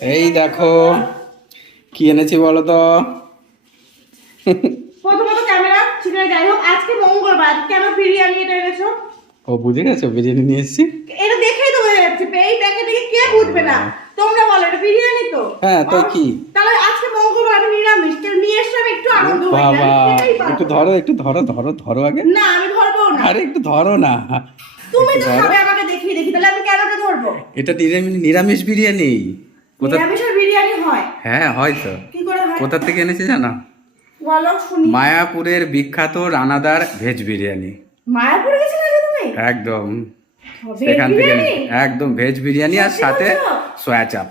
এই দেখো কি এনেছি বলো তো। প্রথমত ক্যামেরা ছিল, যাই হোক আজকে মঙ্গলবার কেন বিরিয়ানি এটা এনেছো? ও বুঝে গেছো, বিরিয়ানি নিয়ে এসেছি। এটা দেখেই তো বোঝা যাচ্ছে, এই প্যাকেট দেখে কে বুঝবে না? তোমরা বলো এটা বিরিয়ানি তো। হ্যাঁ তো কি, তাহলে আজকে মঙ্গলবার আমি নিরামিষ, কেউ নিয়ে এসে আমি একটু আনন্দ হই না, বাবা সেটাই পারবো। একটু ধরো, একটু ধরো ধরো ধরো আগে। না আমি ধরবো না। আরে একটু ধরো না, তুমি একটু তো ধরো। খাবে আমাকে দেখিয়ে দেখি, তাহলে আমি কেন এটা ধরবো? এটা নিরামিষ বিরিয়ানি। কোথা, নিরামিষের বিরিয়ানি হয়? হ্যাঁ হয়তো। কি করে হয়? কোথা থেকে এনেছি জানো? বলো শুনি। মায়াপুরের বিখ্যাত রানাদার ভেজ বিরিয়ানি। মায়াপুরে গেছিলে নাকি তুমি? একদম ভেজ সেখান থেকে বিরিয়ানি? এনেছি। একদম ভেজ বিরিয়ানি আর সত্যি সাথে বলছো? সয়া চাপ।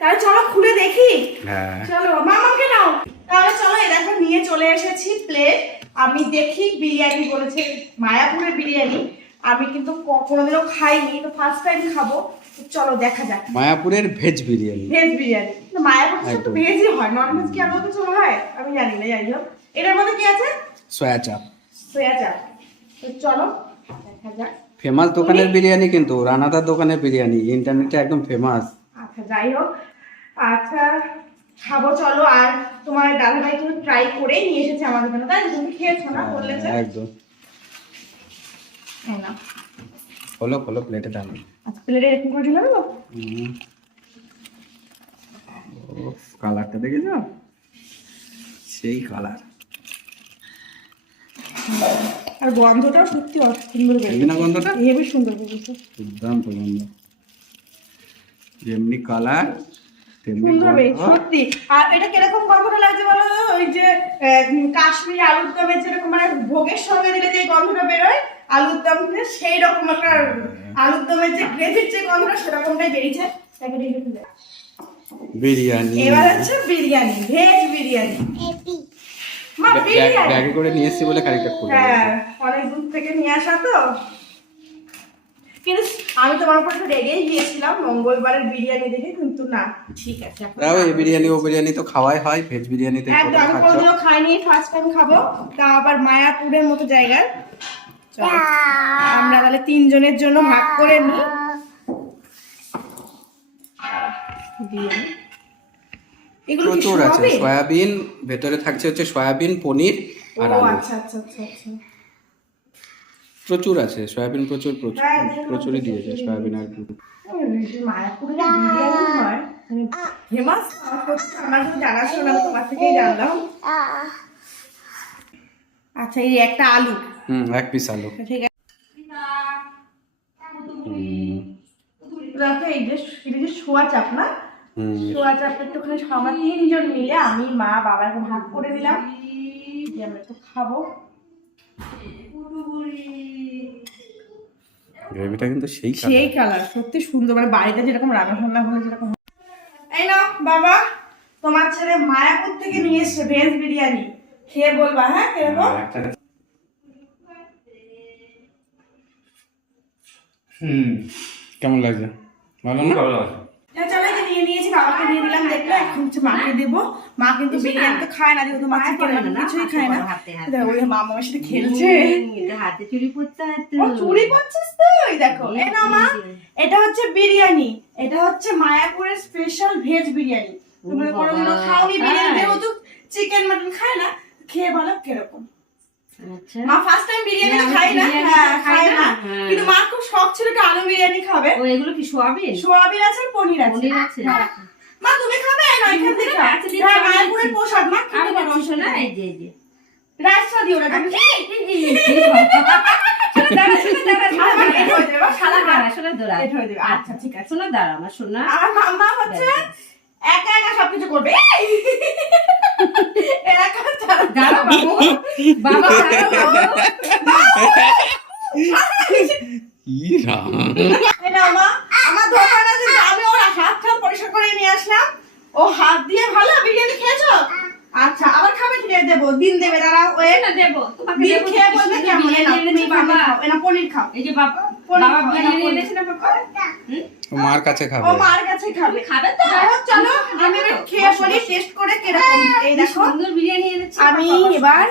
তাহলে চলো খুলে দেখি। হ্যাঁ চলো মামাকে নাও। তাহলে চলো, এই দেখো নিয়ে চলে এসেছি প্লেট। আমি দেখি বিরিয়ানি বলেছে মায়াপুরের বিরিয়ানি, আমি কিন্তু কোনোদিনও খাইনি, তো ফার্স্ট টাইম খাবো। তো চলো দেখা যাক। মায়াপুরের ভেজ বিরিয়ানি। ভেজ বিরিয়ানি কিন্তু মায়াপুর তো একদম। ভেজই হয়, নন ভেজ কি আদৌ কিছু হয় আমি জানি না। যাই হোক, এটার মধ্যে কি আছে? সয়া চাপ। সয়া চাপ। তো চলো দেখা যাক। ফেমাস দোকানের বিরিয়ানি, কিন্তু রানাদার দোকানের বিরিয়ানি ইন্টারনেটে একদম ফেমাস। আচ্ছা যাই হোক, আচ্ছা খাবো চলো। আর তোমার দাদাভাই কিন্তু ট্রাই করেই নিয়ে এসেছে আমাদের জন্য, তাই তো? তুমি খেয়েছো না বললে যে? একদম। হ্যাঁ না, খোলো খোলো প্লেটে ডালো। আচ্ছা প্লেটে এরকম করে ঢেলে দেবো। কালারটা দেখে যাও, সেই কালার। আর গন্ধটাও সত্যি সুন্দর দেখবি না গন্ধটা? হেবি সুন্দর বেরিয়েছে। দুর্দান্ত গন্ধ, যেমনি কালার তেমনি সুন্দর বেরিয়েছে গন্ধ। সত্যি। আর এটা কিরকম গন্ধটা লাগছে বলো তো? ওই যে কাশ্মীরি আলুর দমের যেরকম মানে ভোগের সঙ্গে দিলে যে গন্ধটা বেরোয় আলুর দম দিয়ে, সেই রকম একটা আলুর দমের যে গ্রেভির যে গন্ধটা সেরকমটাই বেরিয়েছে। বিরিয়ানি এবার হচ্ছে বিরিয়ানি, ভেজ বিরিয়ানি। মা বিরিয়ানি ব্যাগে করে নিয়ে এসেছি বলে খানিকটা খুলে হ্যাঁ অনেক দূর থেকে নিয়ে আসা তো। কিন্তু আমি তোমার উপর একটু রেগেই গিয়েছিলাম মঙ্গলবারের বিরিয়ানি দেখে, কিন্তু না ঠিক আছে এখন দাও। এই বিরিয়ানি ও বিরিয়ানি তো খাওয়াই হয়, ভেজ বিরিয়ানিতে একদম আমি খাচ্ছ। কোনোদিনও খাইনি, ফার্স্ট টাইম খাবো, তা আবার মায়াপুরের মতো জায়গায়। চলো, আমরা তাহলে তিনজনের জন্য ভাগ করে নিই বিরিয়ানি। এগুলো কি প্রচুর আছে সয়াবিন? সয়াবিন, ভেতরে থাকছে হচ্ছে সয়াবিন, পনির ও আর আলু। আচ্ছা আচ্ছা আচ্ছা আচ্ছা। প্রচুর আছে সয়াবিন, প্রচুর প্রচুর হ্যাঁ, দেখলাম প্রচুরই তো, দিয়েছে সয়াবিন আর আলু। মায়াপুরে যে বিরিয়ানি হয় ফেমাস, আমার তো জানা ছিল না, তোমার থেকেই জানলাম। আচ্ছা এই একটা আলু, এক পিস আলু। ঠিক আছে। হুম, দেখো এই যে এটা যে সোয়া চাপ না, সোয়া চাপটা একটুখানি আমরা তিনজন মিলে, আমি মা বাবা এখন ভাগ করে দিলাম যে আমরা একটু খাবো। গ্রেভিটা কিন্তু সেই সেই কালার সত্যি সুন্দর, মানে বাড়িতে যেরকম রান্না টান্না হলে যেরকম। এই নাও বাবা, তোমার ছেলে মায়াপুর থেকে নিয়ে এসছে ভেজ বিরিয়ানি, খেয়ে বলবা হ্যাঁ কিরকম। কেমন লাগছে? ভালো না? চলো এই যে নিয়ে নিয়েছি, বাবাকে দিয়ে দিলাম, দেখলে এখন হচ্ছে মাকে দেবো। মা কিন্তু বিরিয়ানি তো খায় না, যেহেতু মা চিকেন মাটন কিছুই খায় না। দেখো ওই মা মামার সাথে খেলছে, হাতে চুরি করতে ও চুরি করছিস তুই। দেখো এই না মা, এটা হচ্ছে বিরিয়ানি, এটা হচ্ছে মায়াপুরের স্পেশাল ভেজ বিরিয়ানি। তুমি কোনোদিনও খাওনি বিরিয়ানি, যেহেতু চিকেন মাটন খায় না, খেয়ে বলো কিরকম। মা ফার্স্ট টাইম বিরিয়ানি তো খাই না, হ্যাঁ খায় না, কিন্তু মা খুব শখ ছিল একটু আলু বিরিয়ানি খাবে। ও এগুলো কি সোয়াবিন? সোয়াবিন আছে আর পনির আছে। পনির আছে? হ্যাঁ। মা তুমি খাবে না এখান থেকে? হ্যাঁ মায়াপুরের পোশাক মা আমি খেতে পারো বলছো না, এই যে এই যে রাইসটা দিও না তুমি। আচ্ছা ঠিক আছে। শোনা দাঁড়া আমার শোনা, আমার মাম্মা হচ্ছে একা একা সবকিছু করবে। একা ছাড়া দাঁড়া বাবু, বাবা দাঁড়া বাবু। এই নাও মা, আমার দোকান আছে, আমি ওর হাত ঠাত পরিষ্কার করে নিয়ে আসলাম। ও হাত দিয়ে ভালো বিরিয়ানি খেয়েছো? আচ্ছা আবার খাবে? ঠিক আছে দেবো, দিন দেবে, দাঁড়াও ওই না দেবো তোমাকে, দিন দেবো খেয়ে বলবে কেমন। এই নাও, তুমি বাবা, খাও, এই নাও পনির খাও। এই যে বাবা, বাবা বিরিয়ানি এনেছে না বাবা। মার কাছে খাবে। ও মার কাছে খাবে। খাবে তো? যাই হোক চলো আমি এবার খেয়ে বলি টেস্ট করে কিরকম। এই দেখো সুন্দর বিরিয়ানি এনেছে। আমি এবার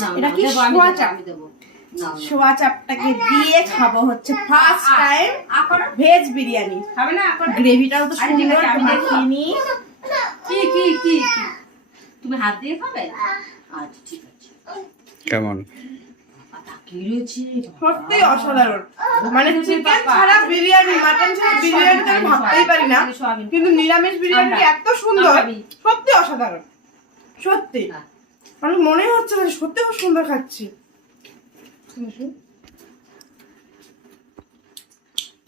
না, এটা না, কি দেবো, আমি সোয়া দেবো, চাপ? আমি দেবো। সোয়া চাপটাকে দিয়ে খাবো হচ্ছে ফার্স্ট টাইম ভেজ বিরিয়ানি। খাবে না এখন? গ্রেভিটাও তো আরে ঠিক সুন্দর আছে, আমি মাখিয়ে নিই। কি কি কি কি? তুমি হাত দিয়ে খাবে? আচ্ছা ঠিক আছে। কেমন? পাতা কি রয়েছে? সত্যি অসাধারণ, মানে চিকেন ছাড়া বিরিয়ানি, মাটন ছাড়া বিরিয়ানি তো আমি ভাবতেই পারি না, কিন্তু নিরামিষ বিরিয়ানি এত সুন্দর, সত্যি অসাধারণ, সত্যি আমার মনে হচ্ছে না সত্যি খুব সুন্দর খাচ্ছি।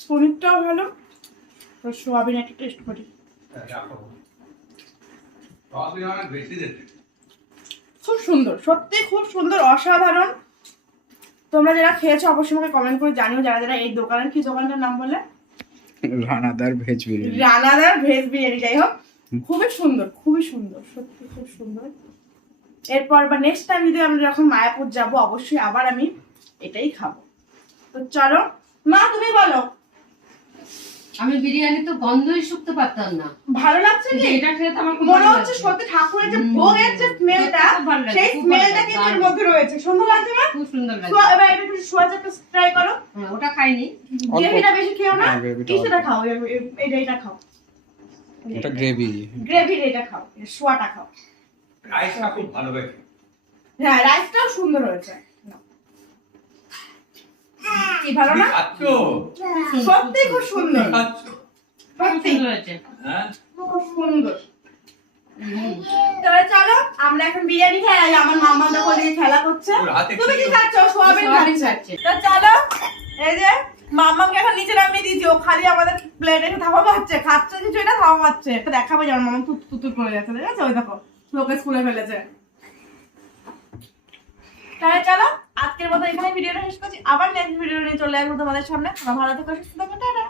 পনিরটাও ভালো, সোয়াবিন একটা টেস্ট করি। খুব সুন্দর, সত্যি খুব সুন্দর, অসাধারণ। তোমরা যারা খেয়েছো অবশ্যই আমাকে কমেন্ট করে জানিও, যারা যারা এই দোকানের, কি দোকানটার নাম বলে? রানাদার ভেজ বিরিয়ানি। রানাদার ভেজ বিরিয়ানি। যাই হোক, খুবই সুন্দর, খুবই সুন্দর, সত্যি খুব সুন্দর। এরপর বা নেক্সট টাইম যদি আমরা যখন মায়াপুর যাব অবশ্যই আবার আমি এটাই খাবো। তো চলো মা, তুমি বলো। আমি বিরিয়ানি তো গন্ধই শুকতে পারতাম না। ভালো লাগছে কি? এটা খেয়ে তো আমার খুব মনে ভালো হচ্ছে লাগছে। সত্যি ঠাকুরের যে ভোগের যে স্মেলটা, খুব ভালো লাগছে, সেই খুব ভালো স্মেলটা লাগছে, কিন্তু এর দারুণ। মধ্যে রয়েছে। সুন্দর লাগছে না? খুব সুন্দর লাগছে। এবার এটা একটু সোয়া চাপটা ট্রাই করো। হ্যাঁ, ওটা খাইনি। গ্রেভিটা বেশি খেও না, হ্যাঁ, গ্রেভিটা কিছুটা অল্প। খাও, এটা খাও, ওটা গ্রেভি। গ্রেভির এটা খাও, সোয়াটা খাও। রাইসটা খুব ভালো হয়েছে। হ্যাঁ, রাইসটাও সুন্দর হয়েছে। কি ভালো না? খাচ্ছ? সত্যি খুব সুন্দর, খাচ্ছ? খুব সত্যি সুন্দর হয়েছে। হ্যাঁ? খুব সুন্দর। তাহলে চলো আমরা এখন বিরিয়ানি খাই। আর আমার মামা দেখো দিয়ে খেলা করছে। ওর হাতে তুমি কি কি? খাচ্ছ? সোয়াবিন সোয়াবিন খাচ্ছে। খাচ্ছে। তো চলো, এই যে মামাকে এখন নিচে নামিয়ে দিয়েছি, ও খালি আমাদের প্লেটে এসে থাপা মারছে, খাচ্ছে কিছুই না, থাপা মারছে। দেখাবো যে আমার মামা তুতুর করে যাচ্ছে, ঠিক আছে? ওই দেখো লোকে স্কুলে ফেলেছে। তাহলে চলো আজকের মতো এখানে ভিডিওটা শেষ করছি, আবার নেক্সট ভিডিও নিয়ে চলে আসবো তোমাদের সামনে। তোমরা ভালো থেকো, সুস্থ থেকো, টাটা।